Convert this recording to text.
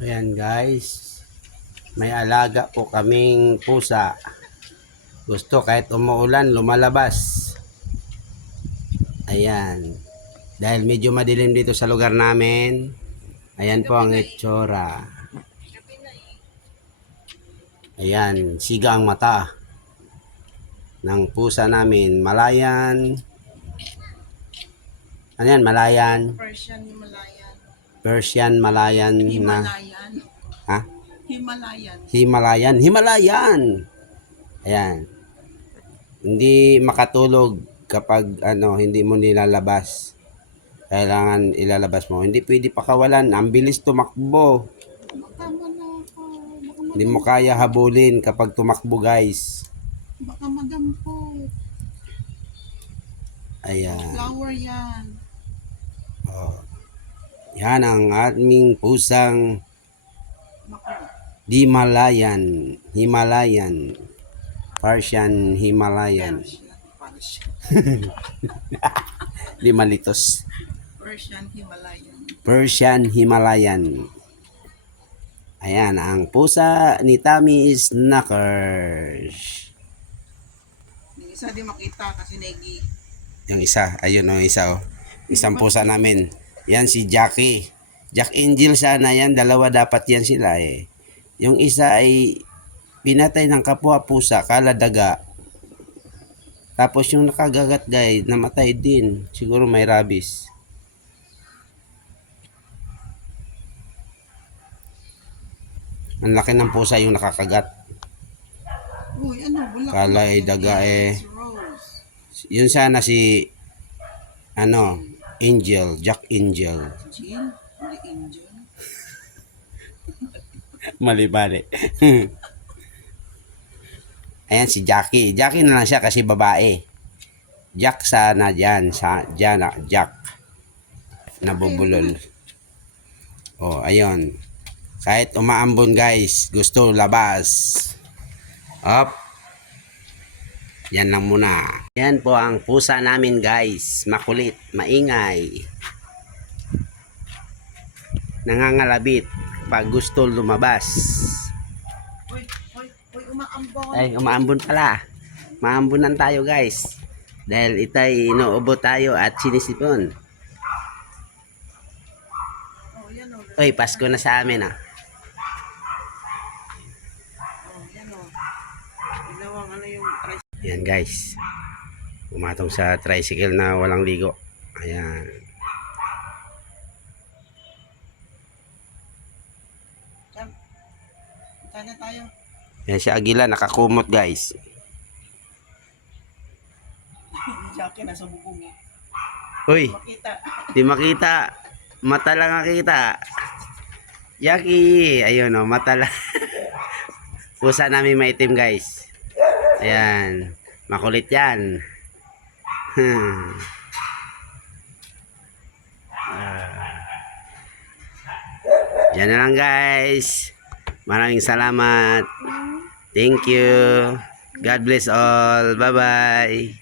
Ayan guys, may alaga po kaming pusa. Gusto kahit umuulan lumalabas. Ayan. Dahil medyo madilim dito sa lugar namin. Ayan po ang itsura. Ayan, siga ang mata ng pusa namin. Malayan. Ano yan? Malayan. Persian Himalayan. Persian Malayan na. Himalayan. Ha? Himalayan. Himalayan. Himalayan. Ayan. Hindi makatulog kapag hindi mo nilalabas. Kailangan ilalabas mo. Hindi pwede pakawalan. Ang bilis tumakbo. Tama na ako. Hindi mo kaya habulin kapag tumakbo guys. Baka madampo. Ayan. Flower yan. Oh. Yan ang aming pusang Himalayan. Himalayan. Persian Himalayan. Lima litos. Persian Himalayan. Persian Himalayan. Ayan, ang pusa ni Tommy Snackers. Yung isa di makita kasi negi. Yung isa, ayun yung isa oh. Isang pusa namin. Yan si Jackie. Jack Angel sana yan, dalawa dapat yan sila eh. Yung isa ay pinatay ng kapwa pusa, kala daga. Tapos yung nakagagat guys, namatay din. Siguro may rabies. Ang laki ng pusa yung nakakagat. Uy, ano? Bulak. Kala ay daga eh. Rose. Yun sana si Angel, Jack Angel. Jean? Hindi Angel. Mali-mali. Ayan si Jackie. Jackie na lang siya kasi babae. Jack sana dyan. Jack. Nabubulol. Oh, ayun. Kahit umaambon guys, gusto labas. Up. Yan lang muna. Yan po ang pusa namin guys. Makulit, maingay. Nangangalabit pag gusto lumabas. Uy, umaambon. Ay, umaambon pala. Maambunan tayo guys. Dahil itay inuubo tayo at sinisipon. Oh, yan o. Oy, Pasko na sa amin ah. Oh, yan o. Ilawang ano yung Yan guys. Pumatong sa tricycle na walang ligo. Ayan. Sana tayo. Yan si Agila nakakumot guys. Jackie nasa bubong eh. Uy, Makita. di makita. Mata lang ang kita. Yaki. Ayun o, mata lang. Pusa namin maitim guys. Ayan. Makulit yan. Yan na lang guys. Maraming salamat. Thank you. God bless all. Bye-bye.